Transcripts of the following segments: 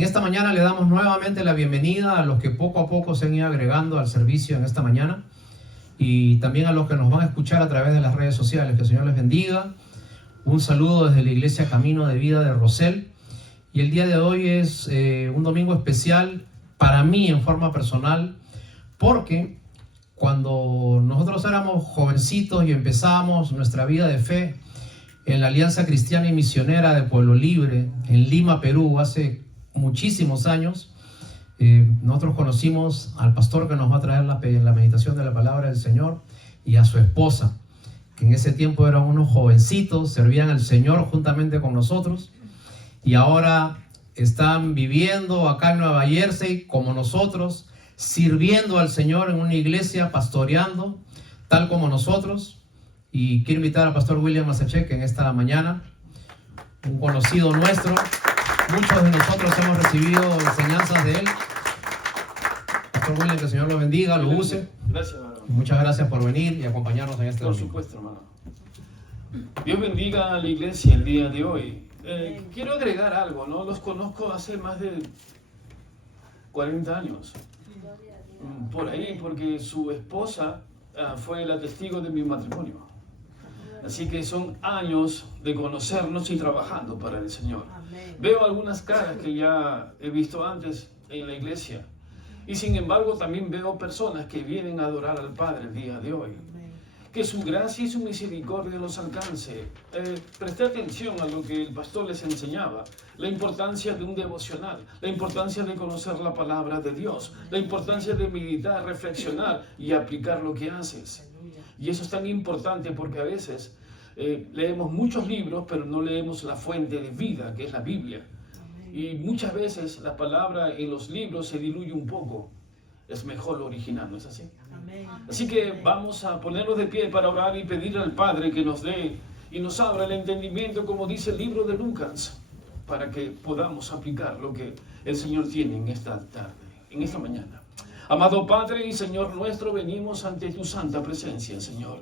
En esta mañana le damos nuevamente la bienvenida a los que poco a poco se han ido agregando al servicio en esta mañana y también a los que nos van a escuchar a través de las redes sociales. Que el Señor les bendiga. Un saludo desde la Iglesia Camino de Vida de Rosell. Y el día de hoy es un domingo especial para mí en forma personal, porque cuando nosotros éramos jovencitos y empezábamos nuestra vida de fe en la Alianza Cristiana y Misionera de Pueblo Libre, en Lima, Perú, hace muchísimos años, nosotros conocimos al pastor que nos va a traer la meditación de la palabra del Señor y a su esposa, que en ese tiempo eran unos jovencitos, servían al Señor juntamente con nosotros y ahora están viviendo acá en Nueva Jersey como nosotros, sirviendo al Señor en una iglesia, pastoreando, tal como nosotros. Y quiero invitar al pastor William Masachek en esta mañana, un conocido nuestro. Muchos de nosotros hemos recibido enseñanzas de él. Pastor William, que el Señor lo bendiga, lo use. Gracias, hermano. Muchas gracias por venir y acompañarnos en este domingo. Por supuesto, hermano. Dios bendiga a la iglesia el día de hoy. Quiero agregar algo, ¿no? Los conozco hace más de 40 años. Por ahí, porque su esposa fue la testigo de mi matrimonio. Así que son años de conocernos y trabajando para el Señor. Veo algunas caras que ya he visto antes en la iglesia. Y sin embargo también veo personas que vienen a adorar al Padre el día de hoy. Que su gracia y su misericordia los alcance. Presté atención a lo que el pastor les enseñaba. La importancia de un devocional. La importancia de conocer la palabra de Dios. La importancia de meditar, reflexionar y aplicar lo que haces. Y eso es tan importante porque a veces leemos muchos libros, pero no leemos la fuente de vida, que es la Biblia. Y muchas veces la palabra en los libros se diluye un poco. Es mejor lo original, ¿no es así? Así que vamos a ponernos de pie para orar y pedir al Padre que nos dé y nos abra el entendimiento, como dice el libro de Lucas, para que podamos aplicar lo que el Señor tiene en esta tarde, en esta mañana. Amado Padre y Señor nuestro, venimos ante tu santa presencia, Señor.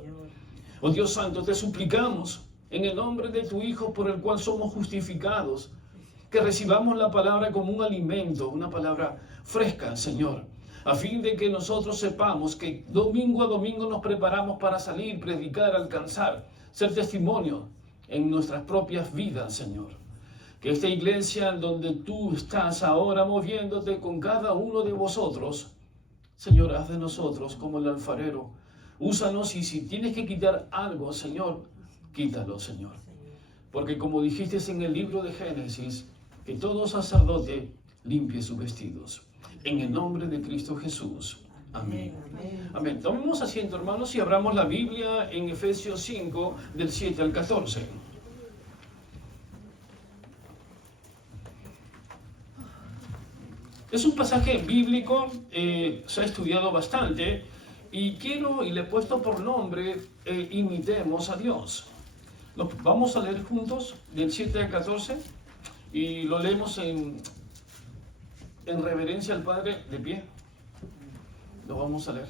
Oh Dios Santo, te suplicamos en el nombre de tu Hijo, por el cual somos justificados, que recibamos la palabra como un alimento, una palabra fresca, Señor, a fin de que nosotros sepamos que domingo a domingo nos preparamos para salir, predicar, alcanzar, ser testimonio en nuestras propias vidas, Señor. Que esta iglesia en donde tú estás ahora moviéndote con cada uno de vosotros, Señor, haz de nosotros como el alfarero. Úsanos y si tienes que quitar algo, Señor, quítalo, Señor. Porque como dijiste en el libro de Génesis, que todo sacerdote limpie sus vestidos. En el nombre de Cristo Jesús. Amén. Amén. Tomemos asiento, hermanos, y abramos la Biblia en Efesios 5, del 7 al 14. Es un pasaje bíblico, se ha estudiado bastante, y le he puesto por nombre, imitemos a Dios. Vamos a leer juntos, del 7 al 14, y lo leemos en reverencia al Padre, de pie. Lo vamos a leer.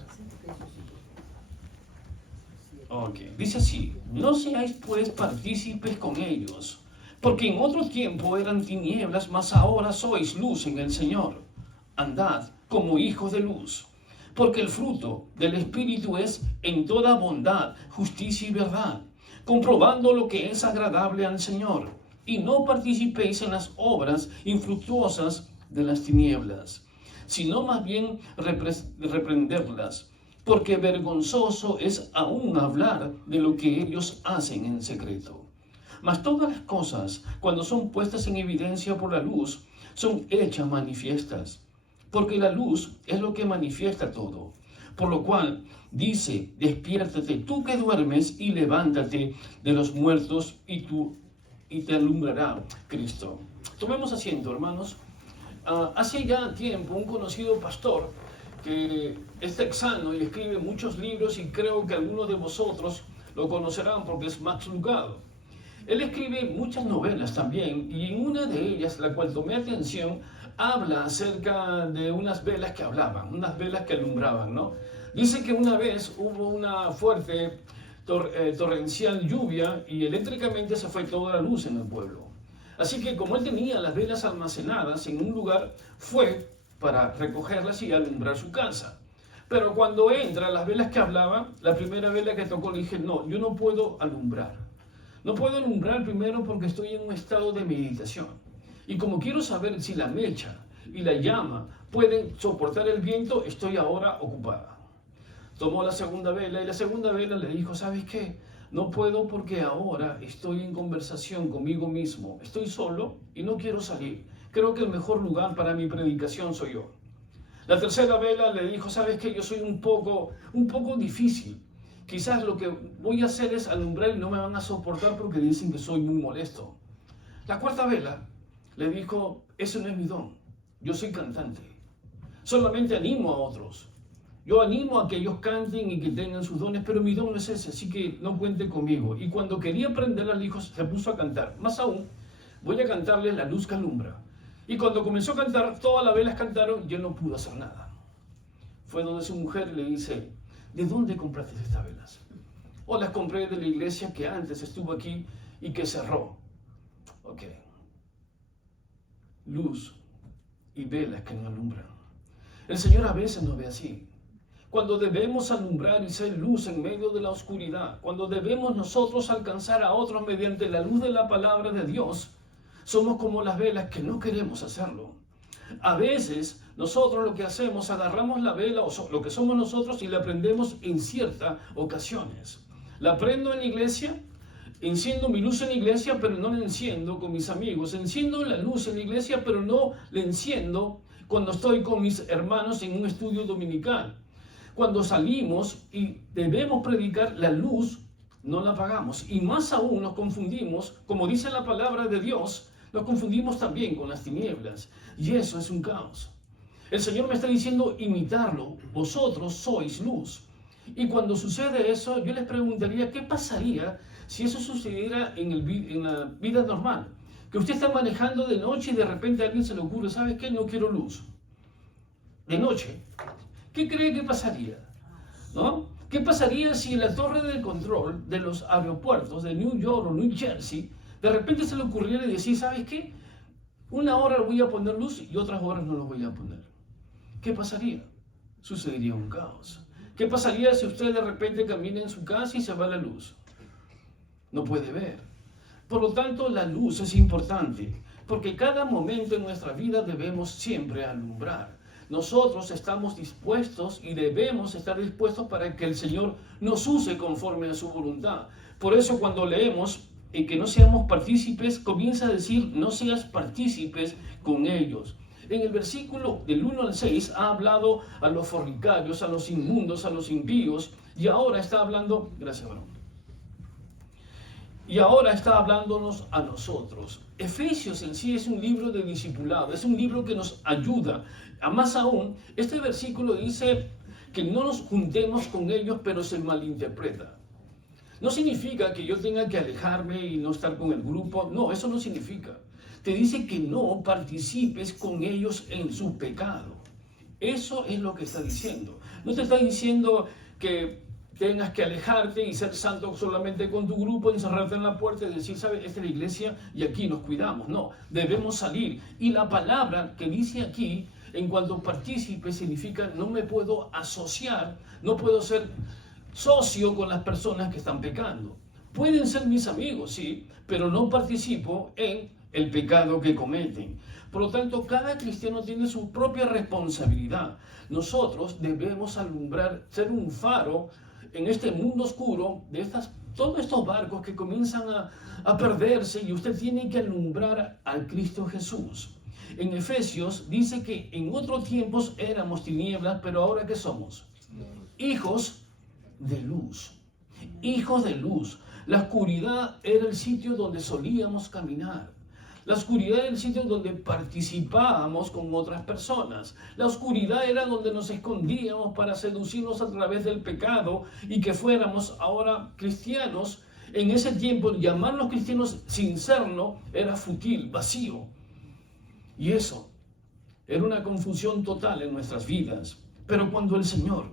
Ok, dice así: no seáis pues partícipes con ellos, porque en otro tiempo eran tinieblas, mas ahora sois luz en el Señor. Andad como hijos de luz, porque el fruto del Espíritu es en toda bondad, justicia y verdad, comprobando lo que es agradable al Señor, y no participéis en las obras infructuosas de las tinieblas, sino más bien reprenderlas, porque vergonzoso es aún hablar de lo que ellos hacen en secreto. Mas todas las cosas, cuando son puestas en evidencia por la luz, son hechas manifiestas, porque la luz es lo que manifiesta todo. Por lo cual dice: despiértate tú que duermes y levántate de los muertos y te alumbrará Cristo. Tomemos asiento, hermanos. Hace ya tiempo un conocido pastor que es texano y escribe muchos libros, y creo que algunos de vosotros lo conocerán porque es Max Lucado. Él escribe muchas novelas también, y en una de ellas, la cual tomé atención, habla acerca de unas velas que hablaban, unas velas que alumbraban, ¿no? Dice que una vez hubo una fuerte torrencial lluvia y eléctricamente se fue toda la luz en el pueblo. Así que como él tenía las velas almacenadas en un lugar, fue para recogerlas y alumbrar su casa. Pero cuando entra, las velas que hablaba, la primera vela que tocó, le dije, no, yo no puedo alumbrar. No puedo alumbrar primero porque estoy en un estado de meditación. Y como quiero saber si la mecha y la llama pueden soportar el viento, estoy ahora ocupada. Tomó la segunda vela y la segunda vela le dijo, ¿sabes qué? No puedo porque ahora estoy en conversación conmigo mismo. Estoy solo y no quiero salir. Creo que el mejor lugar para mi predicación soy yo. La tercera vela le dijo, ¿sabes qué? Yo soy un poco difícil. Quizás lo que voy a hacer es alumbrar y no me van a soportar porque dicen que soy muy molesto. La cuarta vela le dijo, ese no es mi don. Yo soy cantante. Solamente animo a otros. Yo animo a que ellos canten y que tengan sus dones, pero mi don no es ese, así que no cuente conmigo. Y cuando quería prender al hijo, se puso a cantar. Más aún, voy a cantarle La luz que alumbra. Y cuando comenzó a cantar, todas las velas cantaron y él no pudo hacer nada. Fue donde su mujer le dice, ¿de dónde compraste estas velas? O las compré de la iglesia que antes estuvo aquí y que cerró. Ok. Luz y velas que no alumbran. El Señor a veces nos ve así. Cuando debemos alumbrar y ser luz en medio de la oscuridad, cuando debemos nosotros alcanzar a otros mediante la luz de la palabra de Dios, somos como las velas que no queremos hacerlo. A veces nosotros lo que hacemos, agarramos la vela o lo que somos nosotros y la prendemos en ciertas ocasiones. La prendo en la iglesia, enciendo mi luz en la iglesia, pero no la enciendo con mis amigos. Enciendo la luz en la iglesia, pero no la enciendo cuando estoy con mis hermanos en un estudio dominical. Cuando salimos y debemos predicar, la luz no la apagamos. Y más aún nos confundimos, como dice la palabra de Dios, nos confundimos también con las tinieblas. Y eso es un caos. El Señor me está diciendo imitarlo. Vosotros sois luz. Y cuando sucede eso, yo les preguntaría, ¿qué pasaría si eso sucediera en la vida normal? Que usted está manejando de noche y de repente a alguien se le ocurre, ¿sabes qué? No quiero luz. De noche. ¿Qué cree que pasaría? ¿No? ¿Qué pasaría si en la torre de control de los aeropuertos de New York o New Jersey de repente se le ocurriera decir, ¿sabes qué? Una hora voy a poner luz y otras horas no lo voy a poner. ¿Qué pasaría? Sucedería un caos. ¿Qué pasaría si usted de repente camina en su casa y se va la luz? No puede ver. Por lo tanto, la luz es importante, porque cada momento en nuestra vida debemos siempre alumbrar. Nosotros estamos dispuestos y debemos estar dispuestos para que el Señor nos use conforme a su voluntad. Por eso cuando leemos y que no seamos partícipes, comienza a decir, no seas partícipes con ellos. En el versículo del 1 al 6 ha hablado a los fornicarios, a los inmundos, a los impíos, y ahora está hablando, gracias varón, y ahora está hablándonos a nosotros. Efesios en sí es un libro de discipulado, es un libro que nos ayuda. A más aún, este versículo dice que no nos juntemos con ellos, pero se malinterpreta. No significa que yo tenga que alejarme y no estar con el grupo, no, eso no significa. Te dice que no participes con ellos en su pecado. Eso es lo que está diciendo. No te está diciendo que tengas que alejarte y ser santo solamente con tu grupo, encerrarte en la puerta y decir, ¿sabes? Esta es la iglesia y aquí nos cuidamos. No, debemos salir. Y la palabra que dice aquí, en cuanto a partícipe, significa no me puedo asociar, no puedo ser socio con las personas que están pecando. Pueden ser mis amigos, sí, pero no participo en el pecado que cometen. Por lo tanto, cada cristiano tiene su propia responsabilidad. Nosotros debemos alumbrar, ser un faro en este mundo oscuro de todos estos barcos que comienzan a perderse, y usted tiene que alumbrar al Cristo Jesús. En Efesios dice que en otros tiempos éramos tinieblas, pero ahora ¿qué somos? Hijos de luz. Hijos de luz. La oscuridad era el sitio donde solíamos caminar. La oscuridad era el sitio donde participábamos con otras personas. La oscuridad era donde nos escondíamos para seducirnos a través del pecado y que fuéramos ahora cristianos. En ese tiempo, llamarnos cristianos sin serlo era fútil, vacío. Y eso era una confusión total en nuestras vidas. Pero cuando el Señor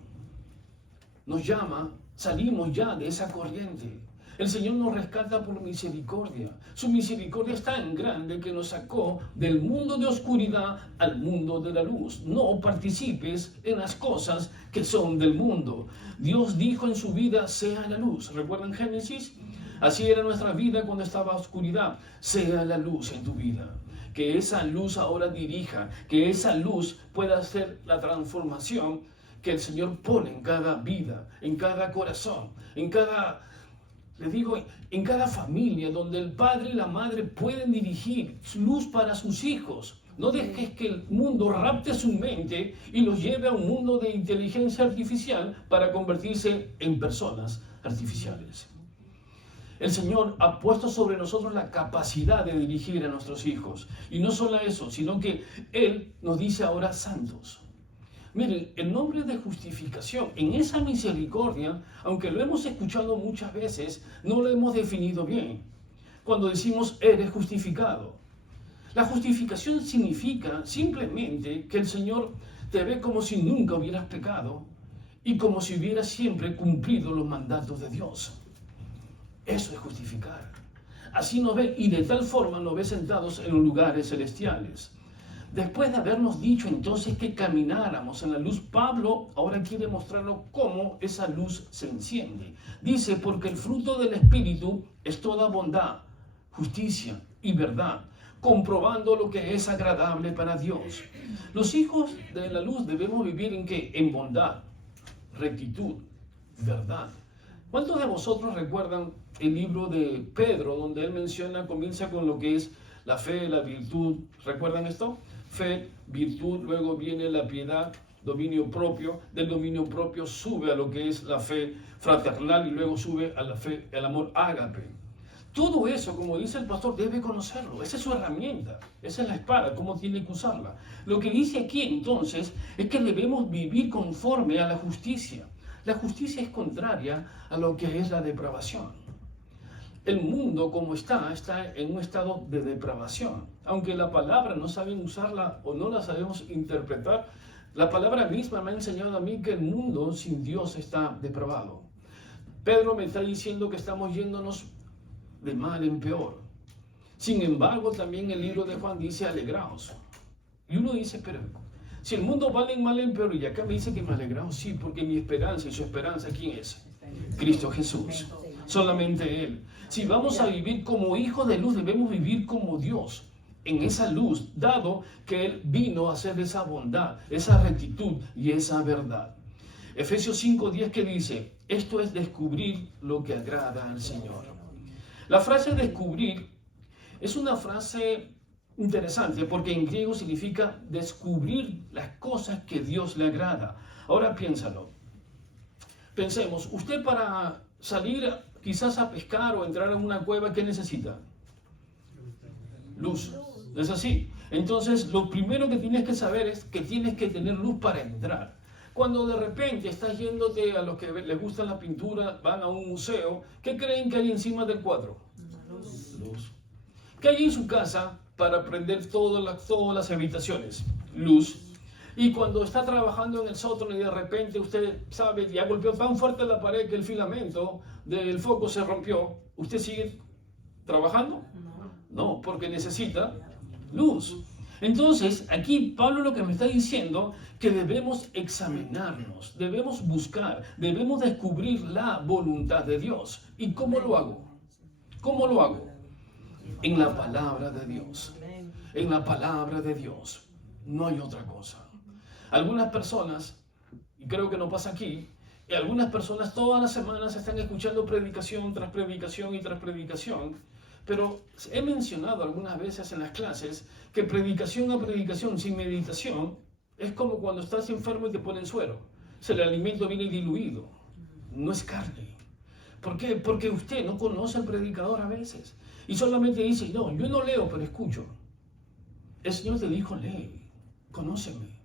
nos llama, salimos ya de esa corriente. El Señor nos rescata por misericordia. Su misericordia es tan grande que nos sacó del mundo de oscuridad al mundo de la luz. No participes en las cosas que son del mundo. Dios dijo en su vida, sea la luz. ¿Recuerdan Génesis? Así era nuestra vida cuando estaba oscuridad. Sea la luz en tu vida. Que esa luz ahora dirija, que esa luz pueda hacer la transformación que el Señor pone en cada vida, en cada corazón, en cada... Les digo, en cada familia donde el padre y la madre pueden dirigir luz para sus hijos. No dejes que el mundo rapte su mente y los lleve a un mundo de inteligencia artificial para convertirse en personas artificiales. El Señor ha puesto sobre nosotros la capacidad de dirigir a nuestros hijos. Y no solo eso, sino que Él nos dice ahora santos. Miren, el nombre de justificación, en esa misericordia, aunque lo hemos escuchado muchas veces, no lo hemos definido bien. Cuando decimos eres justificado. La justificación significa simplemente que el Señor te ve como si nunca hubieras pecado y como si hubieras siempre cumplido los mandatos de Dios. Eso es justificar. Así nos ve y de tal forma nos ve sentados en los lugares celestiales. Después de habernos dicho entonces que camináramos en la luz, Pablo ahora quiere mostrarnos cómo esa luz se enciende. Dice, porque el fruto del Espíritu es toda bondad, justicia y verdad, comprobando lo que es agradable para Dios. Los hijos de la luz debemos vivir en ¿qué? En bondad, rectitud, verdad. ¿Cuántos de vosotros recuerdan el libro de Pedro, donde él menciona, comienza con lo que es la fe, la virtud? ¿Recuerdan esto? Fe, virtud, luego viene la piedad, dominio propio, del dominio propio sube a lo que es la fe fraternal y luego sube a la fe, el amor ágape. Todo eso, como dice el pastor, debe conocerlo. Esa es su herramienta, esa es la espada, cómo tiene que usarla. Lo que dice aquí entonces es que debemos vivir conforme a la justicia. La justicia es contraria a lo que es la depravación. El mundo como está en un estado de depravación. Aunque la palabra no saben usarla o no la sabemos interpretar, la palabra misma me ha enseñado a mí que el mundo sin Dios está depravado. Pedro me está diciendo que estamos yéndonos de mal en peor. Sin embargo, también el libro de Juan dice alegraos. Y uno dice, pero si el mundo va de mal en peor, y acá me dice que me alegraos, sí, porque mi esperanza y su esperanza, ¿quién es? Cristo Jesús. Solamente Él. Si vamos a vivir como hijos de luz, debemos vivir como Dios, en esa luz, dado que Él vino a hacer esa bondad, esa rectitud y esa verdad. Efesios 5:10 que dice, esto es descubrir lo que agrada al Señor. La frase descubrir es una frase interesante porque en griego significa descubrir las cosas que Dios le agrada. Ahora piénsalo. Pensemos, usted para salir quizás a pescar o entrar en una cueva, ¿qué necesita? Luz. ¿No es así? Entonces, lo primero que tienes que saber es que tienes que tener luz para entrar. Cuando de repente estás yéndote a los que les gusta la pintura, van a un museo, ¿qué creen que hay encima del cuadro? Luz. ¿Qué hay en su casa para prender todas las habitaciones? Luz. Y cuando está trabajando en el sótano y de repente usted sabe, ya golpeó tan fuerte la pared que el filamento del foco se rompió, ¿usted sigue trabajando? No, porque necesita luz. Entonces, aquí Pablo lo que me está diciendo que debemos examinarnos, debemos buscar, debemos descubrir la voluntad de Dios. ¿Y cómo lo hago? ¿Cómo lo hago? En la palabra de Dios. En la palabra de Dios. No hay otra cosa. Algunas personas, y creo que no pasa aquí, y algunas personas todas las semanas están escuchando predicación tras predicación y tras predicación, pero he mencionado algunas veces en las clases que predicación a predicación sin meditación es como cuando estás enfermo y te ponen suero. El alimento viene diluido, no es carne. ¿Por qué? Porque usted no conoce al predicador a veces y solamente dice, no, yo no leo, pero escucho. El Señor te dijo, lee, conóceme.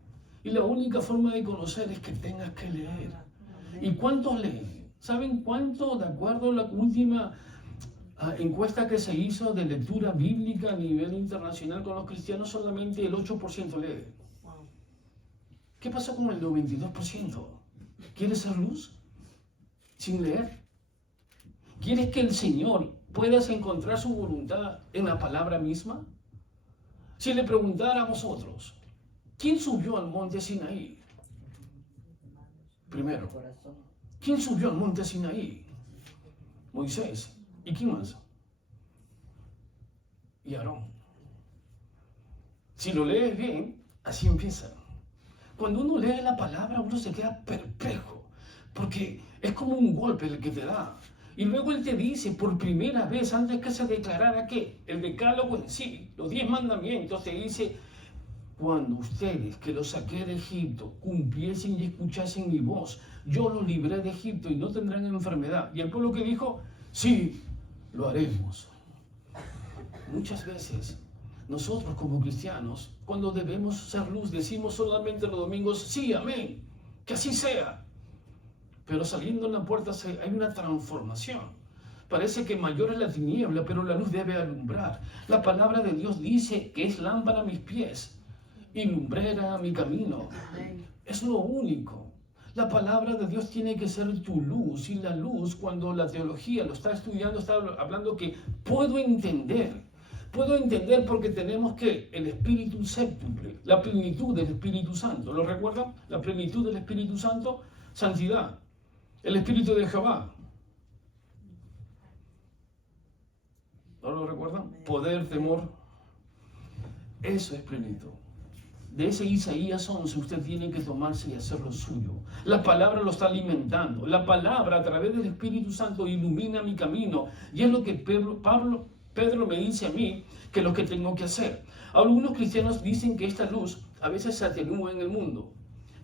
Y la única forma de conocer es que tengas que leer. ¿Y cuántos leen? ¿Saben cuánto, de acuerdo a la última encuesta que se hizo de lectura bíblica a nivel internacional con los cristianos, solamente el 8% lee? ¿Qué pasó con el 92%? ¿Quieres ser luz? Sin leer. ¿Quieres que el Señor puedas encontrar su voluntad en la palabra misma? Si le preguntáramos otros, ¿quién subió al monte Sinaí? Primero, ¿quién subió al monte Sinaí? Moisés. ¿Y quién más? Y Aarón. Si lo lees bien, así empieza. Cuando uno lee la palabra, uno se queda perplejo, porque es como un golpe el que te da. Y luego él te dice, por primera vez, antes que se declarara que el decálogo en sí, los 10 mandamientos, te dice, cuando ustedes que los saqué de Egipto cumpliesen y escuchasen mi voz, yo los libré de Egipto y no tendrán enfermedad. Y el pueblo que dijo, sí, lo haremos. Muchas veces nosotros como cristianos, cuando debemos ser luz, decimos solamente los domingos, sí, amén, que así sea. Pero saliendo en la puerta hay una transformación. Parece que mayor es la tiniebla, pero la luz debe alumbrar. La palabra de Dios dice que es lámpara a mis pies y lumbrera a mi camino. Es lo único. La palabra de Dios tiene que ser tu luz. Y la luz, cuando la teología lo está estudiando, está hablando que puedo entender porque tenemos que el Espíritu séptuple, la plenitud del Espíritu Santo. ¿Lo recuerdan? La plenitud del Espíritu Santo, santidad. El Espíritu de Jehová. ¿No lo recuerdan? Poder, temor. Eso es plenitud. De ese Isaías 11 usted tiene que tomarse y hacerlo suyo. La palabra lo está alimentando. La palabra a través del Espíritu Santo ilumina mi camino. Y es lo que Pedro me dice a mí que es lo que tengo que hacer. Algunos cristianos dicen que esta luz a veces se atenúa en el mundo.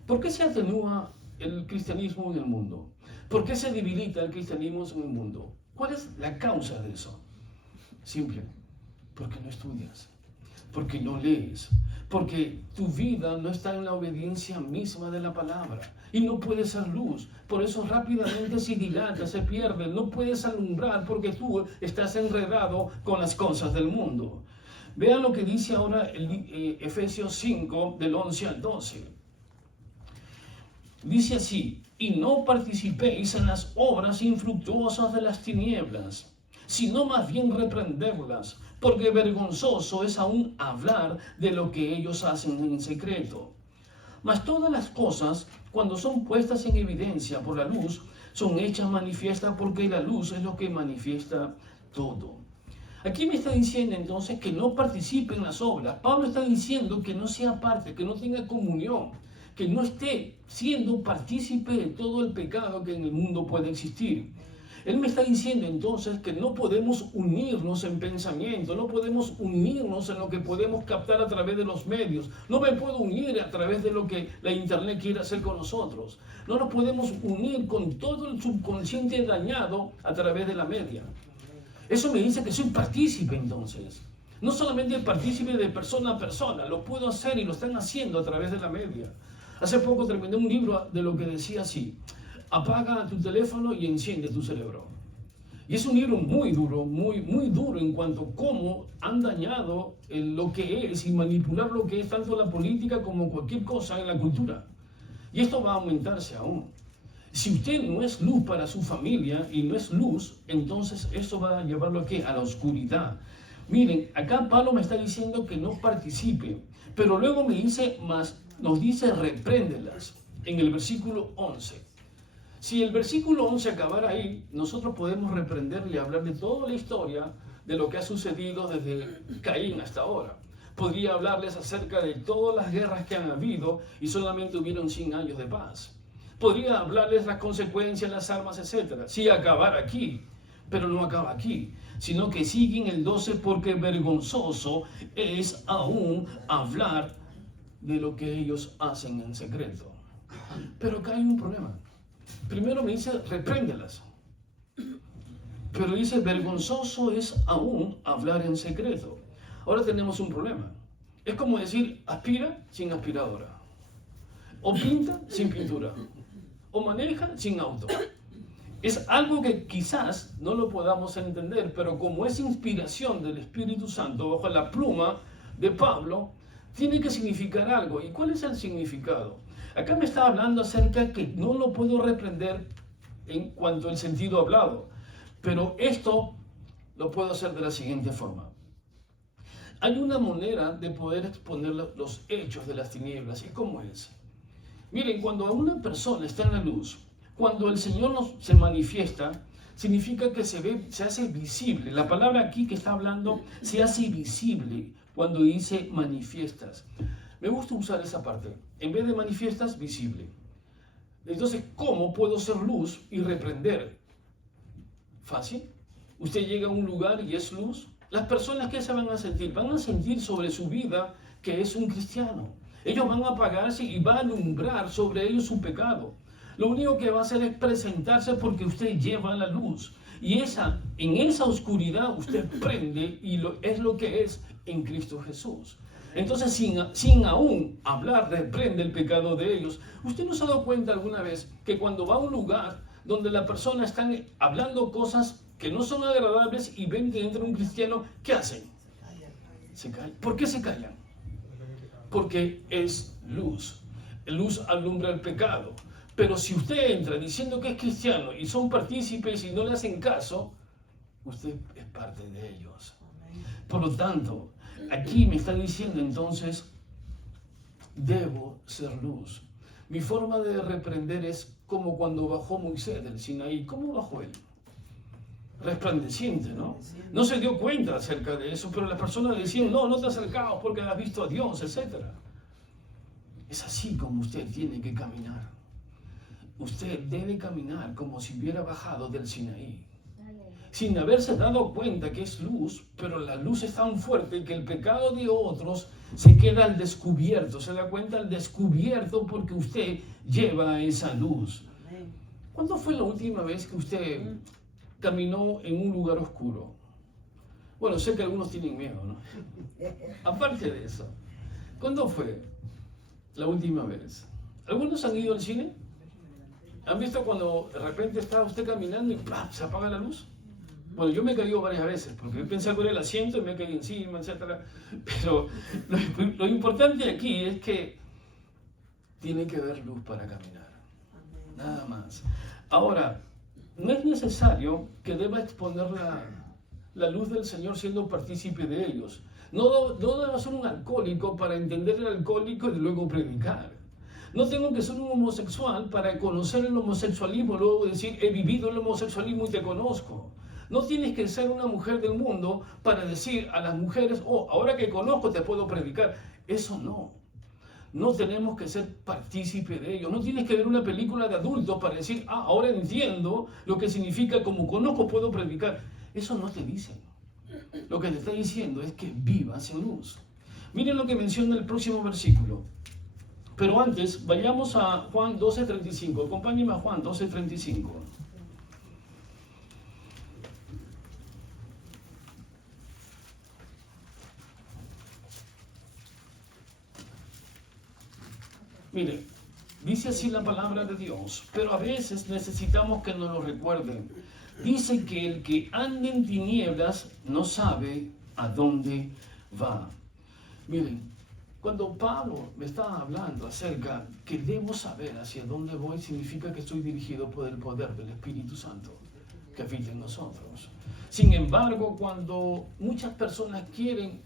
¿Por qué se atenúa el cristianismo en el mundo? ¿Por qué se debilita el cristianismo en el mundo? ¿Cuál es la causa de eso? Simple, porque no estudias, porque no lees, porque tu vida no está en la obediencia misma de la palabra y no puedes ser luz. Por eso rápidamente se dilata, se pierde, no puedes alumbrar porque tú estás enredado con las cosas del mundo. Vean lo que dice ahora Efesios 5 del 11 al 12. Dice así, y no participéis en las obras infructuosas de las tinieblas, sino más bien reprenderlas, porque vergonzoso es aún hablar de lo que ellos hacen en secreto. Mas todas las cosas, cuando son puestas en evidencia por la luz, son hechas manifiestas porque la luz es lo que manifiesta todo. Aquí me está diciendo entonces que no participe en las obras. Pablo está diciendo que no sea parte, que no tenga comunión, que no esté siendo partícipe de todo el pecado que en el mundo puede existir. Él me está diciendo entonces que no podemos unirnos en pensamiento, no podemos unirnos en lo que podemos captar a través de los medios. No me puedo unir a través de lo que la internet quiere hacer con nosotros. No nos podemos unir con todo el subconsciente dañado a través de la media. Eso me dice que soy partícipe entonces. No solamente partícipe de persona a persona, lo puedo hacer y lo están haciendo a través de la media. Hace poco terminé un libro de lo que decía así: apaga tu teléfono y enciende tu cerebro. Y es un libro muy duro, muy duro en cuanto a cómo han dañado lo que es y manipular lo que es tanto la política como cualquier cosa en la cultura. Y esto va a aumentarse aún. Si usted no es luz para su familia y no es luz, entonces eso va a llevarlo a la oscuridad. Miren, acá Pablo me está diciendo que no participe, pero luego me dice más, nos dice repréndelas en el versículo 11. Si el versículo 11 acabara ahí, nosotros podemos reprenderle y hablar de toda la historia de lo que ha sucedido desde Caín hasta ahora. Podría hablarles acerca de todas las guerras que han habido y solamente hubieron 100 años de paz. Podría hablarles las consecuencias, las armas, etc. Si acabara aquí, pero no acaba aquí, sino que sigue en el 12 porque vergonzoso es aún hablar de lo que ellos hacen en secreto. Pero acá hay un problema. Primero me dice, repréndelas. Pero dice, vergonzoso es aún hablar en secreto. Ahora tenemos un problema. Es como decir, aspira sin aspiradora. O pinta sin pintura. O maneja sin auto. Es algo que quizás no lo podamos entender, pero como es inspiración del Espíritu Santo bajo la pluma de Pablo, tiene que significar algo. ¿Y cuál es el significado? Acá me está hablando acerca que no lo puedo reprender en cuanto al sentido hablado, Pero esto lo puedo hacer de la siguiente forma. Hay una manera de poder exponer los hechos de las tinieblas. ¿Y cómo es? Miren, cuando una persona está en la luz, cuando el Señor se manifiesta, significa que se hace visible. La palabra aquí que está hablando se hace visible cuando dice manifiestas. Me gusta usar esa parte. En vez de manifiestas, visible. Entonces, ¿cómo puedo ser luz y reprender? Fácil. Usted llega a un lugar y es luz. Las personas, ¿qué se van a sentir? Van a sentir sobre su vida que es un cristiano. Ellos van a apagarse y va a alumbrar sobre ellos su pecado. Lo único que va a hacer es presentarse porque usted lleva la luz. Y en esa oscuridad usted prende y es lo que es en Cristo Jesús. Entonces, sin aún hablar, reprende el pecado de ellos. ¿Usted no se ha dado cuenta alguna vez que cuando va a un lugar donde la persona está hablando cosas que no son agradables y ven que entra un cristiano, ¿qué hacen? Se callan. ¿Por qué se callan? Porque es luz. Luz alumbra el pecado. Pero si usted entra diciendo que es cristiano y son partícipes y no le hacen caso, usted es parte de ellos. Por lo tanto, aquí me está diciendo entonces, debo ser luz. Mi forma de reprender es como cuando bajó Moisés del Sinaí. ¿Cómo bajó él? Resplandeciente, ¿no? No se dio cuenta acerca de eso, pero las personas decían, no te acercabas porque has visto a Dios, etc. Es así como usted tiene que caminar. Usted debe caminar como si hubiera bajado del Sinaí, sin haberse dado cuenta que es luz, pero la luz es tan fuerte que el pecado de otros se queda al descubierto, se da cuenta al descubierto porque usted lleva esa luz. ¿Cuándo fue la última vez que usted caminó en un lugar oscuro? Bueno, sé que algunos tienen miedo, ¿no? Aparte de eso, ¿cuándo fue la última vez? ¿Algunos han ido al cine? ¿Han visto cuando de repente está usted caminando y ¡plá! Se apaga la luz? Bueno, yo me he caído varias veces, porque yo pensé con el asiento y me caí encima, etc. Pero lo importante aquí es que tiene que haber luz para caminar. Nada más. Ahora, no es necesario que deba exponer la luz del Señor siendo partícipe de ellos. No debo ser un alcohólico para entender el alcohólico y luego predicar. No tengo que ser un homosexual para conocer el homosexualismo, luego decir, he vivido el homosexualismo y te conozco. No tienes que ser una mujer del mundo para decir a las mujeres, ahora que conozco te puedo predicar. Eso no. No tenemos que ser partícipe de ello. No tienes que ver una película de adultos para decir, ahora entiendo lo que significa como conozco puedo predicar. Eso no te dice. Lo que te está diciendo es que vivas en luz. Miren lo que menciona el próximo versículo. Pero antes, vayamos a Juan 12:35. Acompáñenme a Juan 12:35. Mire, dice así la palabra de Dios, pero a veces necesitamos que nos lo recuerden. Dice que el que anda en tinieblas no sabe a dónde va. Miren, cuando Pablo me estaba hablando acerca que debo saber hacia dónde voy, significa que estoy dirigido por el poder del Espíritu Santo que habita en nosotros. Sin embargo, cuando muchas personas quieren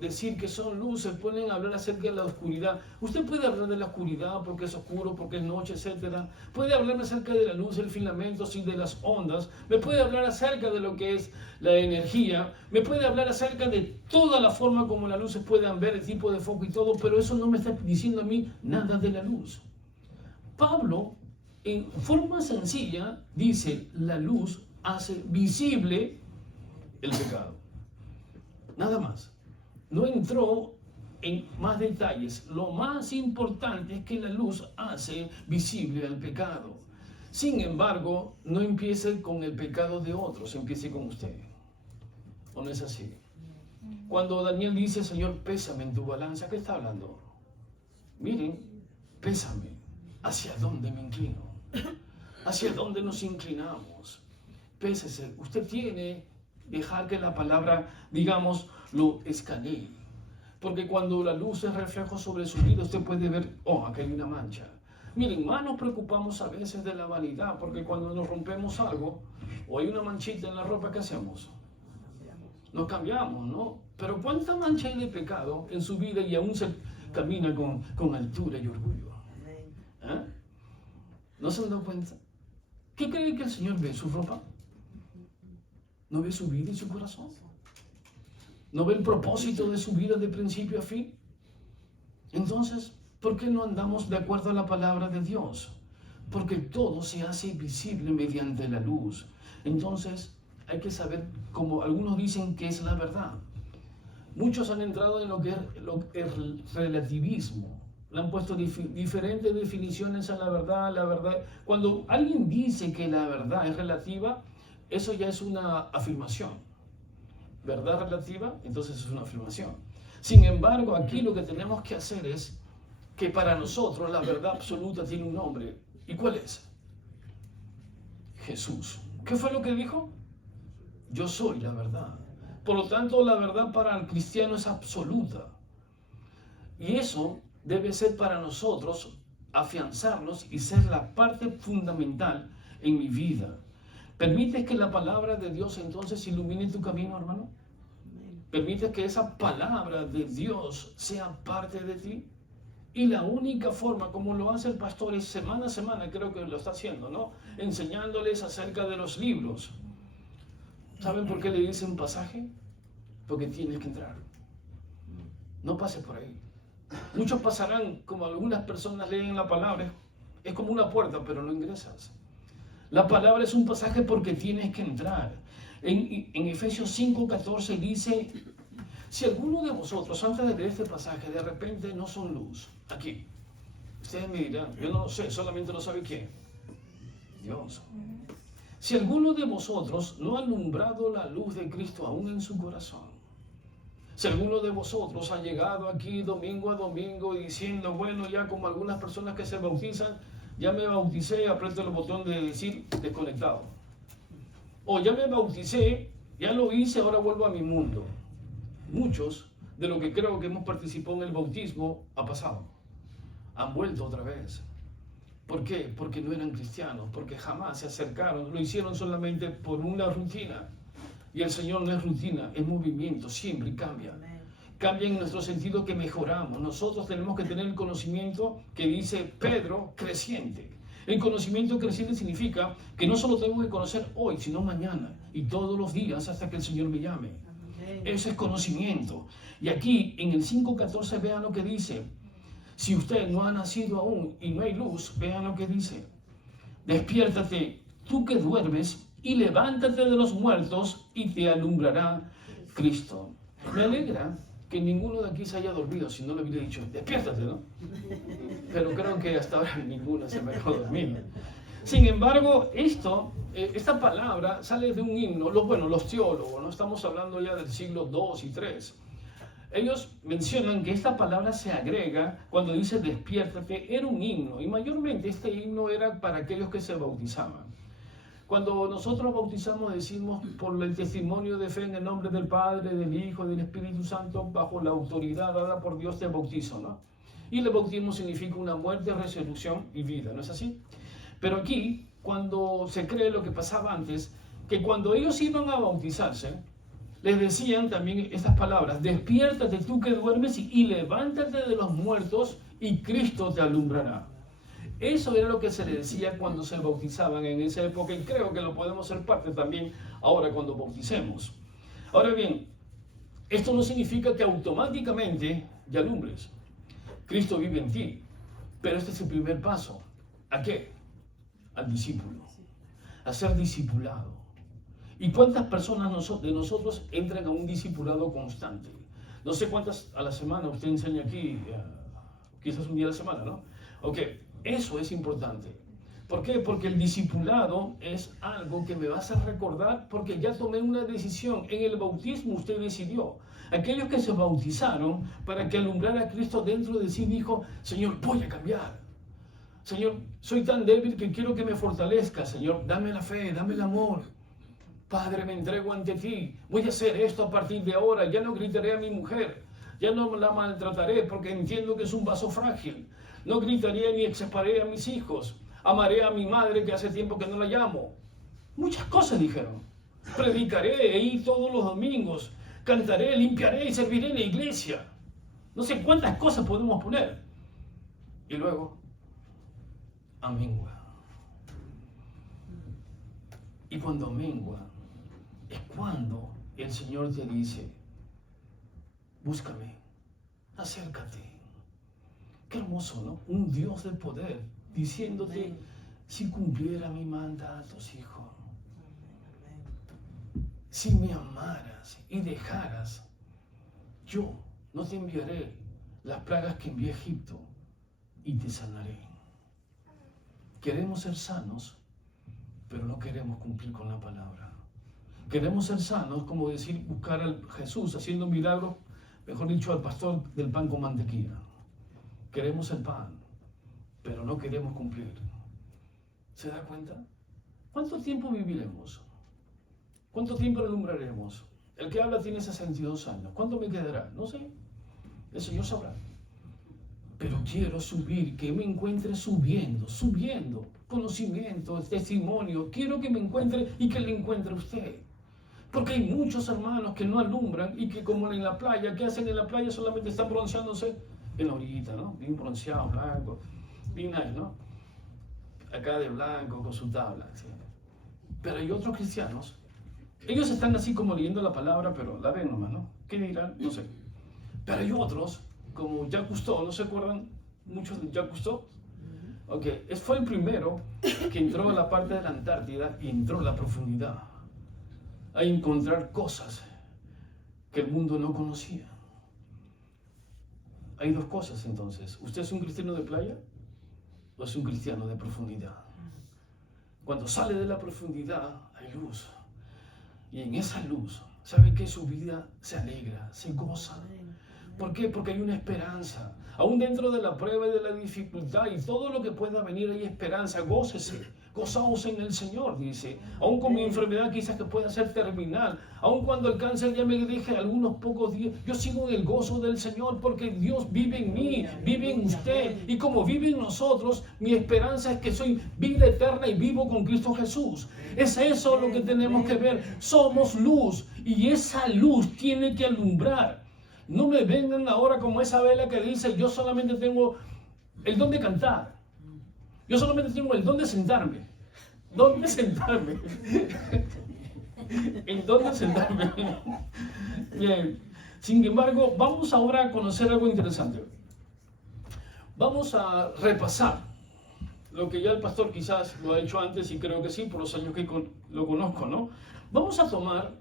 decir que son luces, pueden hablar acerca de la oscuridad. Usted puede hablar de la oscuridad porque es oscuro, porque es noche, etc. Puede hablarme acerca de la luz, el filamento, y de las ondas. Me puede hablar acerca de lo que es la energía. Me puede hablar acerca de toda la forma como las luces puedan ver, el tipo de foco y todo, pero eso no me está diciendo a mí nada de la luz. Pablo, en forma sencilla, dice, la luz hace visible el pecado. Nada más. No entró en más detalles. Lo más importante es que la luz hace visible el pecado. Sin embargo, no empiece con el pecado de otros, empiece con usted. ¿O no es así? Cuando Daniel dice, Señor, pésame en tu balanza, ¿qué está hablando? Miren, pésame. ¿Hacia dónde me inclino? ¿Hacia dónde nos inclinamos? Pésese. Usted tiene que dejar que la palabra, digamos, lo escanee. Porque cuando la luz es reflejo sobre su vida, usted puede ver, aquí hay una mancha. Miren, más nos preocupamos a veces de la vanidad, porque cuando nos rompemos algo o hay una manchita en la ropa, ¿qué hacemos? Nos cambiamos, ¿no? Pero ¿cuánta mancha hay de pecado en su vida y aún se camina con altura y orgullo? ¿Eh? ¿No se han dado cuenta? ¿Qué cree que el Señor ve? ¿Su ropa? ¿No ve su vida y su corazón? ¿No ve el propósito de su vida de principio a fin? Entonces, ¿por qué no andamos de acuerdo a la palabra de Dios? Porque todo se hace visible mediante la luz. Entonces, hay que saber, como algunos dicen, qué es la verdad. Muchos han entrado en lo que es el relativismo. Le han puesto diferentes definiciones a la verdad. La verdad, cuando alguien dice que la verdad es relativa, eso ya es una afirmación. ¿Verdad relativa? Entonces es una afirmación. Sin embargo, aquí lo que tenemos que hacer es que para nosotros la verdad absoluta tiene un nombre. ¿Y cuál es? Jesús. ¿Qué fue lo que dijo? Yo soy la verdad. Por lo tanto, la verdad para el cristiano es absoluta. Y eso debe ser para nosotros afianzarnos y ser la parte fundamental en mi vida. ¿Permites que la palabra de Dios entonces ilumine tu camino, hermano? ¿Permites que esa palabra de Dios sea parte de ti? Y la única forma como lo hace el pastor es semana a semana, creo que lo está haciendo, ¿no? Enseñándoles acerca de los libros. ¿Saben por qué le dicen pasaje? Porque tienes que entrar. No pases por ahí. Muchos pasarán, como algunas personas leen la palabra, es como una puerta, pero no ingresas. La palabra es un pasaje porque tienes que entrar. En Efesios 5:14 dice, si alguno de vosotros, antes de leer este pasaje, de repente no son luz, aquí, ustedes me dirán, yo no lo sé, solamente lo sabe quién, Dios. Si alguno de vosotros no ha alumbrado la luz de Cristo aún en su corazón, si alguno de vosotros ha llegado aquí domingo a domingo diciendo, bueno, ya como algunas personas que se bautizan, ya me bauticé, aprieto el botón de decir desconectado. O ya me bauticé, ya lo hice, ahora vuelvo a mi mundo. Muchos de los que creo que hemos participado en el bautismo ha pasado. Han vuelto otra vez. ¿Por qué? Porque no eran cristianos, porque jamás se acercaron, lo hicieron solamente por una rutina. Y el Señor no es rutina, es movimiento, siempre cambia. Cambia en nuestro sentido que mejoramos. Nosotros tenemos que tener el conocimiento que dice Pedro, creciente. El conocimiento creciente significa que no solo tengo que conocer hoy, sino mañana y todos los días hasta que el Señor me llame. Ese es conocimiento. Y aquí en el 5:14 vean lo que dice. Si usted no ha nacido aún y no hay luz, vean lo que dice. Despiértate, tú que duermes, y levántate de los muertos y te alumbrará Cristo. Me alegra que ninguno de aquí se haya dormido, si no le hubiera dicho, despiértate, ¿no? Pero creo que hasta ahora ninguno se me dejó dormir. Sin embargo, esta palabra sale de un himno, los teólogos, no estamos hablando ya del siglo II y III. Ellos mencionan que esta palabra se agrega cuando dice despiértate, era un himno, y mayormente este himno era para aquellos que se bautizaban. Cuando nosotros bautizamos decimos por el testimonio de fe en el nombre del Padre, del Hijo, del Espíritu Santo, bajo la autoridad dada por Dios te bautizo, ¿no? Y el bautismo significa una muerte, resurrección y vida, ¿no es así? Pero aquí, cuando se cree lo que pasaba antes, que cuando ellos iban a bautizarse, les decían también estas palabras, despiértate tú que duermes y levántate de los muertos y Cristo te alumbrará. Eso era lo que se le decía cuando se bautizaban en esa época y creo que lo podemos ser parte también ahora cuando bauticemos. Ahora bien, esto no significa que automáticamente ya alumbres. Cristo vive en ti, pero este es el primer paso. ¿A qué? Al discípulo, a ser discipulado. ¿Y cuántas personas de nosotros entran a un discipulado constante? No sé cuántas a la semana usted enseña aquí, quizás un día a la semana, ¿no? Ok. Eso es importante. ¿Por qué? Porque el discipulado es algo que me va a hacer recordar porque ya tomé una decisión. En el bautismo usted decidió. Aquellos que se bautizaron para que alumbrara a Cristo dentro de sí dijo, Señor, voy a cambiar. Señor, soy tan débil que quiero que me fortalezca. Señor, dame la fe, dame el amor. Padre, me entrego ante ti. Voy a hacer esto a partir de ahora. Ya no gritaré a mi mujer. Ya no la maltrataré porque entiendo que es un vaso frágil. No gritaré ni exasperaré a mis hijos. Amaré a mi madre que hace tiempo que no la llamo. Muchas cosas dijeron. Predicaré e ir todos los domingos. Cantaré, limpiaré y serviré en la iglesia. No sé cuántas cosas podemos poner. Y luego, amengua. Y cuando amengua, es cuando el Señor te dice, búscame, acércate. Qué hermoso, ¿no? Un Dios de poder diciéndote, si cumpliera mi mandatos, hijo, si me amaras y dejaras, yo no te enviaré las plagas que envié a Egipto y te sanaré. Queremos ser sanos, pero no queremos cumplir con la palabra. Queremos ser sanos, como decir, buscar a Jesús haciendo milagros, mejor dicho, al pastor del pan con mantequilla. Queremos el pan, pero no queremos cumplir. ¿Se da cuenta? ¿Cuánto tiempo viviremos? ¿Cuánto tiempo alumbraremos? El que habla tiene 62 años. ¿Cuánto me quedará? No sé. El Señor sabrá. Pero quiero subir, que me encuentre subiendo. Conocimiento, testimonio. Quiero que me encuentre y que le encuentre usted. Porque hay muchos hermanos que no alumbran y que como en la playa, ¿qué hacen en la playa? Solamente están bronceándose en la orillita, ¿no? Bien bronceado, blanco, bien nice, ¿no? Acá de blanco con su tabla, ¿sí? Pero hay otros cristianos, ellos están así como leyendo la palabra, pero la ven nomás, ¿no? ¿Qué dirán? No sé. Pero hay otros, como Jacques Cousteau, ¿no se acuerdan muchos de Jacques Cousteau? Ok, fue el primero que entró a la parte de la Antártida y entró a la profundidad a encontrar cosas que el mundo no conocía. Hay dos cosas entonces. ¿Usted es un cristiano de playa o es un cristiano de profundidad? Cuando sale de la profundidad hay luz. Y en esa luz, ¿sabe que su vida se alegra, se goza? ¿Por qué? Porque hay una esperanza. Aún dentro de la prueba y de la dificultad y todo lo que pueda venir hay esperanza. Gócese, gozaos en el Señor, dice. Aún con mi enfermedad quizás que pueda ser terminal. Aún cuando el cáncer ya me deje algunos pocos días, yo sigo en el gozo del Señor porque Dios vive en mí, vive en usted. Y como vive en nosotros, mi esperanza es que soy vida eterna y vivo con Cristo Jesús. Es eso lo que tenemos que ver. Somos luz y esa luz tiene que alumbrar. No me vengan ahora como esa vela que dice, yo solamente tengo el don de cantar. Yo solamente tengo el don de sentarme. ¿Dónde sentarme? ¿En dónde sentarme? Bien. Sin embargo, vamos ahora a conocer algo interesante. Vamos a repasar lo que ya el pastor quizás lo ha hecho antes y creo que sí, por los años que lo conozco, ¿no? Vamos a tomar...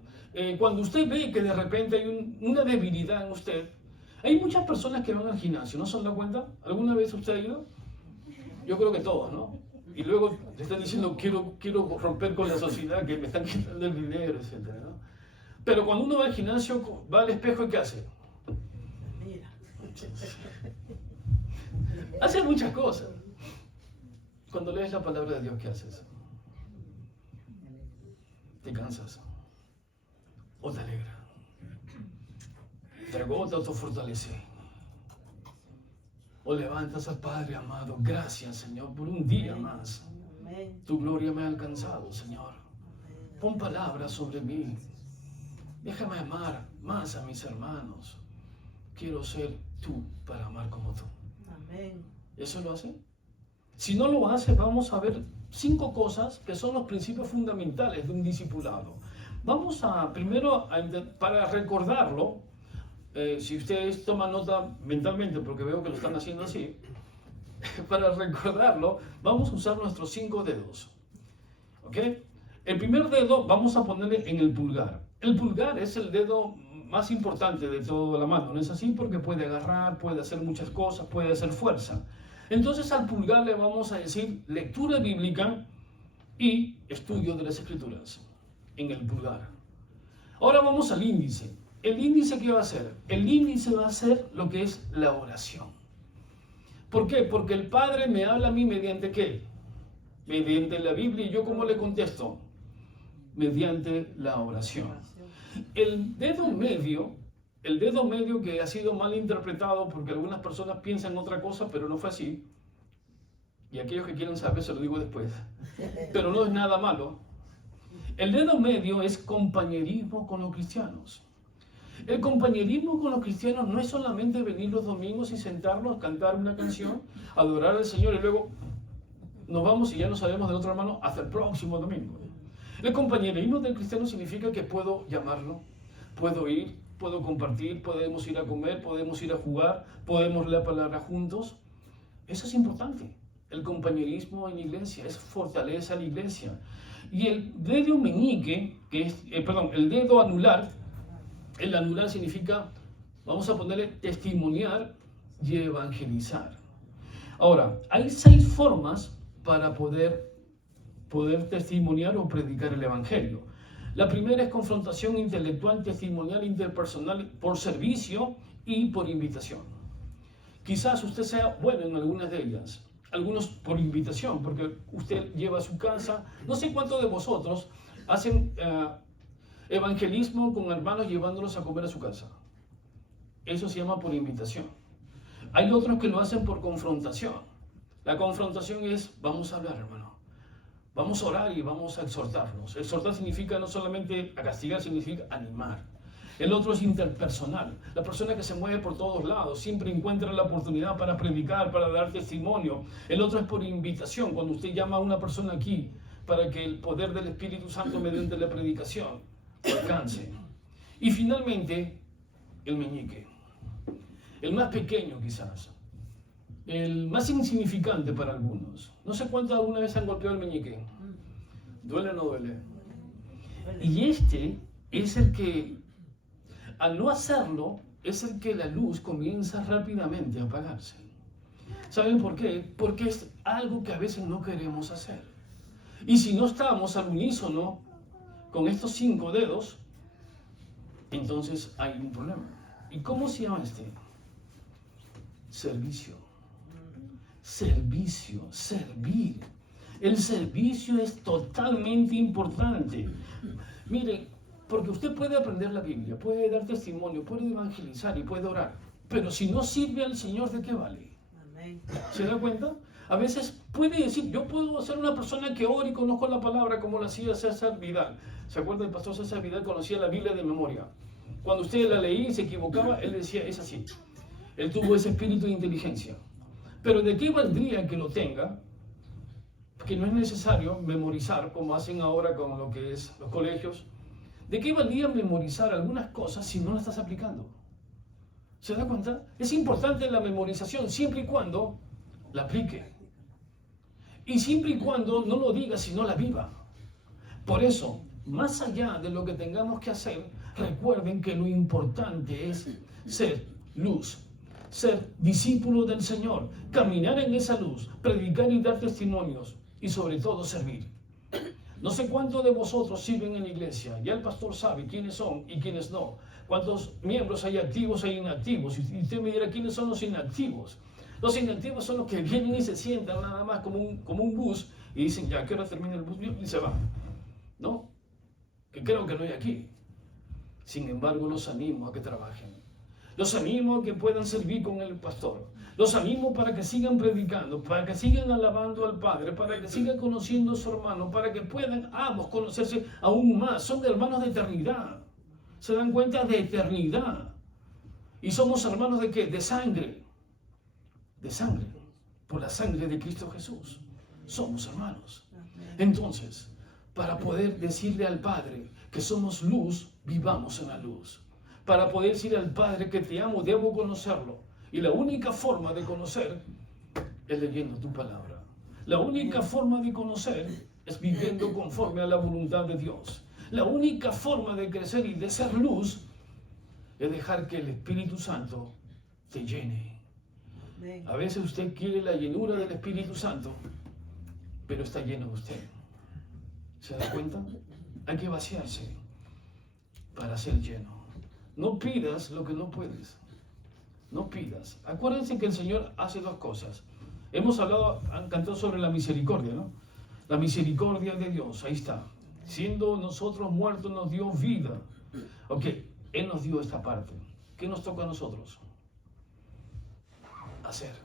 cuando usted ve que de repente hay una debilidad en usted, hay muchas personas que van al gimnasio, ¿no se dan cuenta? ¿Alguna vez usted ha ido? Yo creo que todos, ¿no? Y luego le están diciendo, quiero romper con la sociedad, que me están quitando el dinero, etc., ¿no? Pero cuando uno va al gimnasio, va al espejo, ¿y qué hace? Hace muchas cosas. Cuando lees la palabra de Dios, ¿qué haces? Te cansas. O te alegra, te agota o te fortalece, o levantas al Padre amado. Gracias, Señor, por un día más. Tu gloria me ha alcanzado, Señor. Pon palabras sobre mí. Déjame amar más a mis hermanos. Quiero ser tú para amar como tú. ¿Eso lo hace? Si no lo hace, vamos a ver 5 cosas que son los principios fundamentales de un discipulado. Vamos a, primero, para recordarlo, si ustedes toman nota mentalmente, porque veo que lo están haciendo así, para recordarlo, vamos a usar nuestros 5 dedos. ¿Ok? El primer dedo vamos a ponerle en el pulgar. El pulgar es el dedo más importante de toda la mano, ¿no es así? Porque puede agarrar, puede hacer muchas cosas, puede hacer fuerza. Entonces al pulgar le vamos a decir lectura bíblica y estudio de las Escrituras. En el pulgar. Ahora vamos al índice. ¿El índice qué va a hacer? El índice va a hacer lo que es la oración. ¿Por qué? Porque el Padre me habla a mí mediante ¿qué? Mediante la Biblia. ¿Y yo cómo le contesto? Mediante la oración. El dedo medio el dedo medio que ha sido mal interpretado porque algunas personas piensan otra cosa, pero no fue así. Y aquellos que quieren saber se lo digo después. Pero no es nada malo. El dedo medio es compañerismo con los cristianos. El compañerismo con los cristianos no es solamente venir los domingos y sentarnos, cantar una canción, adorar al Señor y luego nos vamos y ya no sabemos del otro hermano hasta el próximo domingo. El compañerismo del cristiano significa que puedo llamarlo, puedo ir, puedo compartir, podemos ir a comer, podemos ir a jugar, podemos leer la palabra juntos. Eso es importante. El compañerismo en la iglesia es fortaleza a la iglesia. Y el dedo meñique, que es, el dedo anular, el anular significa, vamos a ponerle testimoniar y evangelizar. Ahora, hay 6 formas para poder testimoniar o predicar el evangelio. La primera es confrontación intelectual, testimonial, interpersonal, por servicio y por invitación. Quizás usted sea bueno en algunas de ellas. Algunos por invitación, porque usted lleva a su casa. No sé cuántos de vosotros hacen evangelismo con hermanos llevándolos a comer a su casa. Eso se llama por invitación. Hay otros que lo hacen por confrontación. La confrontación es, vamos a hablar, hermano. Vamos a orar y vamos a exhortarnos. Exhortar significa no solamente a castigar, significa animar. El otro es interpersonal. La persona que se mueve por todos lados, siempre encuentra la oportunidad para predicar, para dar testimonio. El otro es por invitación, cuando usted llama a una persona aquí para que el poder del Espíritu Santo mediante la predicación lo alcance. Y finalmente, el meñique. El más pequeño quizás. El más insignificante para algunos. No sé cuántos alguna vez han golpeado el meñique. ¿Duele o no duele? Y este es el que, al no hacerlo, es el que la luz comienza rápidamente a apagarse. ¿Saben por qué? Porque es algo que a veces no queremos hacer. Y si no estamos al unísono con estos 5 dedos, entonces hay un problema. ¿Y cómo se llama este? Servicio. Servicio, servir. El servicio es totalmente importante. Mire, porque usted puede aprender la Biblia, puede dar testimonio, puede evangelizar y puede orar, pero si no sirve al Señor, ¿de qué vale? Amén. ¿Se da cuenta? A veces puede decir, yo puedo ser una persona que ora y conozco la palabra como lo hacía César Vidal. ¿Se acuerda? El pastor César Vidal conocía la Biblia de memoria. Cuando usted la leía y se equivocaba, él decía, es así. Él tuvo ese espíritu de inteligencia. Pero ¿de qué valdría que lo tenga? Que no es necesario memorizar, como hacen ahora con lo que es los colegios. ¿De qué valdría memorizar algunas cosas si no las estás aplicando? ¿Se da cuenta? Es importante la memorización siempre y cuando la aplique. Y siempre y cuando no lo diga, sino la viva. Por eso, más allá de lo que tengamos que hacer, recuerden que lo importante es ser luz. Ser discípulo del Señor, caminar en esa luz, predicar y dar testimonios y sobre todo servir. No sé cuántos de vosotros sirven en la iglesia, ya el pastor sabe quiénes son y quiénes no, cuántos miembros hay activos e inactivos, y usted me dirá quiénes son los inactivos. Los inactivos son los que vienen y se sientan nada más como un bus y dicen, ya, ¿a qué hora termina el bus? Y se van, ¿no? Que creo que no hay aquí. Sin embargo, los animo a que trabajen. Los animo a que puedan servir con el pastor. Los animo para que sigan predicando, para que sigan alabando al Padre, para que sigan conociendo a su hermano, para que puedan ambos conocerse aún más. Son hermanos de eternidad. ¿Se dan cuenta? De eternidad. ¿Y somos hermanos de qué? De sangre. De sangre. Por la sangre de Cristo Jesús. Somos hermanos. Entonces, para poder decirle al Padre que somos luz, vivamos en la luz. Para poder decir al Padre que te amo, debo conocerlo. Y la única forma de conocer es leyendo tu palabra. La única forma de conocer es viviendo conforme a la voluntad de Dios. La única forma de crecer y de ser luz es dejar que el Espíritu Santo te llene. A veces usted quiere la llenura del Espíritu Santo, pero está lleno de usted. ¿Se da cuenta? Hay que vaciarse para ser lleno. No pidas lo que no puedes. No pidas. Acuérdense que el Señor hace 2 cosas. Hemos han cantado sobre la misericordia, ¿no? La misericordia de Dios, ahí está. Siendo nosotros muertos, nos dio vida. Ok, Él nos dio esta parte. ¿qué nos toca a nosotros? Hacer.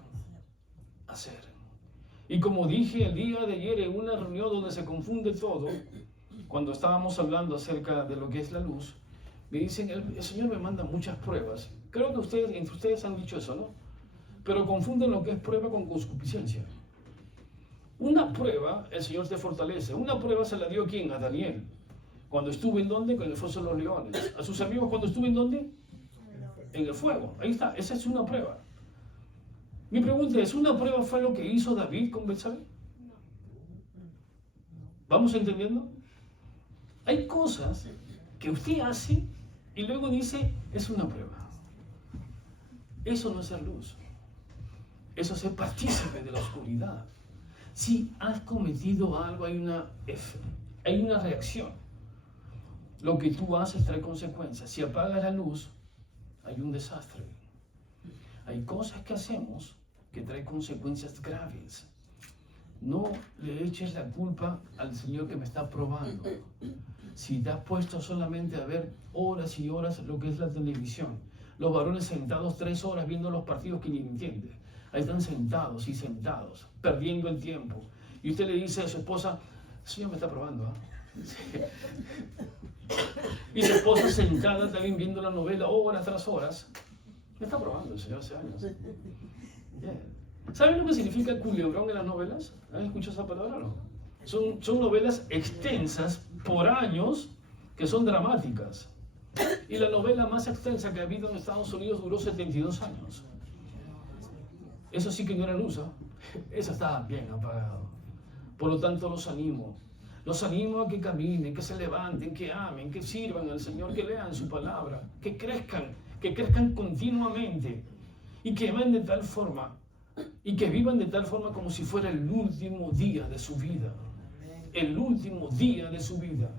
Y como dije el día de ayer en una reunión donde se confunde todo, cuando estábamos hablando acerca de lo que es la luz, me dicen, el Señor me manda muchas pruebas. Creo que entre ustedes han dicho eso, ¿no? Pero confunden lo que es prueba con concupiscencia. Una prueba, el Señor te fortalece. Una prueba se la dio ¿quién? A Daniel. Cuando estuvo en ¿dónde? Con el foso de los leones. A sus amigos cuando estuvo en ¿dónde? En el fuego. Ahí está, esa es una prueba. Mi pregunta es, ¿una prueba fue lo que hizo David con Betsabé? ¿Vamos entendiendo? Hay cosas que usted hace y luego dice, es una prueba. Eso no es ser luz. Eso es ser partícipe de la oscuridad. Si has cometido algo, hay una reacción. Lo que tú haces trae consecuencias. Si apagas la luz, hay un desastre. Hay cosas que hacemos que traen consecuencias graves. No le eches la culpa al Señor que me está probando. Si te has puesto solamente a ver horas y horas lo que es la televisión, los varones sentados 3 horas viendo los partidos que ni entienden. Ahí están sentados y sentados, perdiendo el tiempo. Y usted le dice a su esposa, el Señor me está probando. Y su esposa sentada también viendo la novela horas tras horas. Me está probando el Señor hace años. ¿Saben lo que significa culebrón en las novelas? ¿Han escuchado esa palabra o no? Son novelas extensas por años que son dramáticas. Y la novela más extensa que ha habido en Estados Unidos duró 72 años. Eso sí que no era luz, ¿eh? Eso estaba bien apagado. Por lo tanto, los animo a que caminen, que se levanten, que amen, que sirvan al Señor, que lean su palabra, que crezcan continuamente y que amen de tal forma y que vivan de tal forma como si fuera el último día de su vida. El último día de su vida.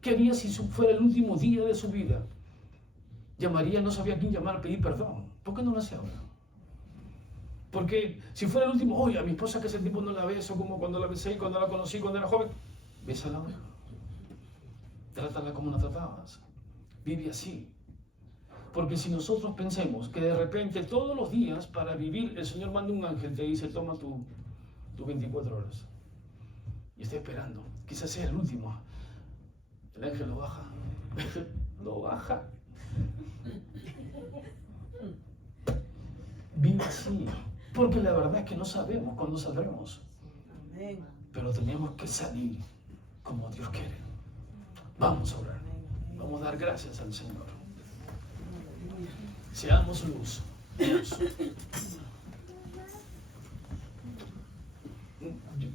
¿Qué haría si fuera el último día de su vida? Llamaría, no sabía a quién llamar, pedir perdón. ¿Por qué no lo hace ahora? Porque si fuera el último, oye, a mi esposa que ese tipo no la beso como cuando la besé y cuando la conocí cuando era joven, bésala ahora. Trátala como la tratabas. Vive así. Porque si nosotros pensemos que de repente todos los días para vivir el Señor manda un ángel, te dice, toma tu 24 horas. Y está esperando. Quizás sea el último. El ángel lo baja. Lo baja. Vive así. Porque la verdad es que no sabemos cuándo saldremos. Pero tenemos que salir como Dios quiere. Vamos a orar. Vamos a dar gracias al Señor. Seamos luz.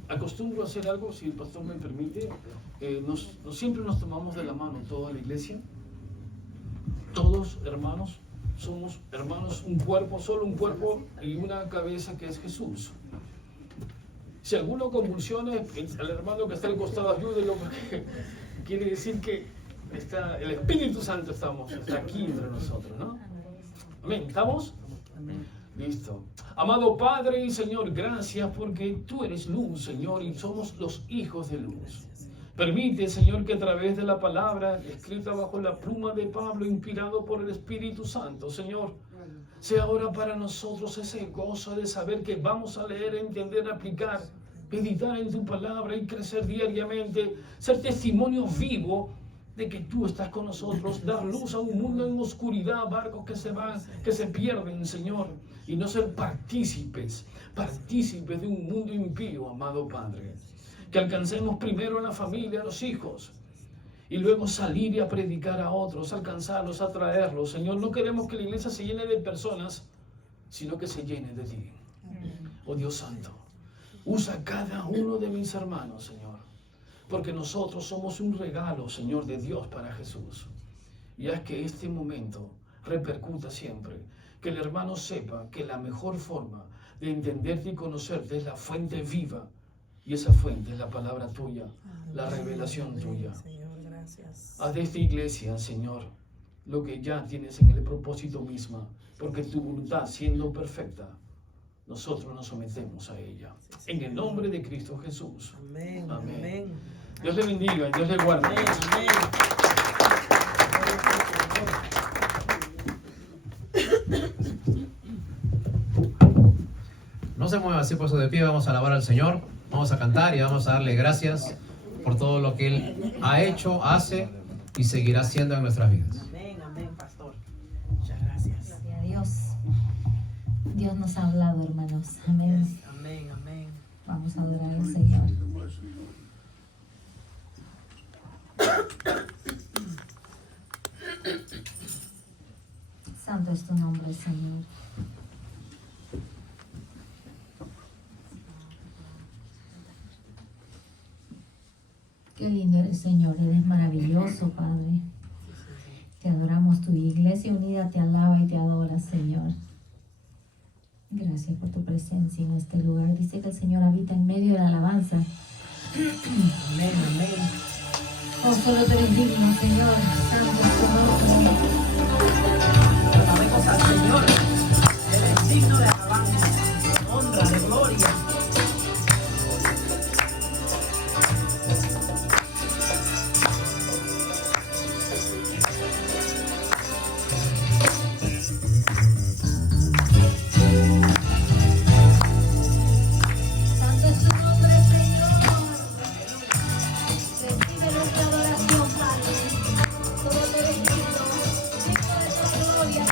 Acostumbro a hacer algo, si el pastor me permite. Siempre nos tomamos de la mano toda la iglesia. Todos hermanos. Somos hermanos, un cuerpo, solo un cuerpo y una cabeza que es Jesús. Si alguno convulsiona, el hermano que está al costado, ayúdelo, porque quiere decir que el Espíritu Santo está aquí entre nosotros, ¿no? Amén. ¿Estamos? Amén. Listo. Amado Padre y Señor, gracias porque tú eres luz, Señor, y somos los hijos de luz. Permite, Señor, que a través de la palabra escrita bajo la pluma de Pablo, inspirado por el Espíritu Santo, Señor, sea ahora para nosotros ese gozo de saber que vamos a leer, entender, aplicar, meditar en tu palabra y crecer diariamente, ser testimonio vivo de que tú estás con nosotros, dar luz a un mundo en oscuridad, barcos que se van, que se pierden, Señor, y no ser partícipes de un mundo impío, amado Padre. Que alcancemos primero a la familia, a los hijos, y luego salir y a predicar a otros, alcanzarlos, atraerlos. Señor, no queremos que la iglesia se llene de personas, sino que se llene de ti. Oh Dios Santo, usa cada uno de mis hermanos, Señor, porque nosotros somos un regalo, Señor, de Dios para Jesús. Y haz que este momento repercuta siempre, que el hermano sepa que la mejor forma de entenderte y conocerte es la fuente viva. Y esa fuente es la palabra tuya, la revelación tuya. Señor, gracias. Haz de esta iglesia, Señor, lo que ya tienes en el propósito mismo, porque tu voluntad, siendo perfecta, nosotros nos sometemos a ella. En el nombre de Cristo Jesús. Amén. Amén. Amén. Dios le bendiga, Dios le guarde. Amén. Amén. No se mueva así, por eso de pie vamos a alabar al Señor, vamos a cantar y vamos a darle gracias por todo lo que Él ha hecho, hace y seguirá haciendo en nuestras vidas. Amén, amén, pastor. Muchas gracias. Gloria a Dios. Dios nos ha hablado, hermanos. Amén. Yes, amén, amén. Vamos a adorar al Señor. Santo es tu nombre, Señor. Qué lindo eres, Señor. Eres maravilloso, Padre. Te adoramos. Tu iglesia unida te alaba y te adora, Señor. Gracias por tu presencia en este lugar. Dice que el Señor habita en medio de la alabanza. Amén, amén. Oh, solo tú eres digno, Señor. Santo es tu nombre. Alabemos al Señor. Él es digno de alabanza, de honra, de gloria. Santo es tu nombre, Señor. Recibe nuestra adoración, Padre. Solo tú eres digno de toda gloria.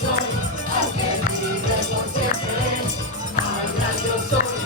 Soy, al que vive por siempre, al gran yo soy.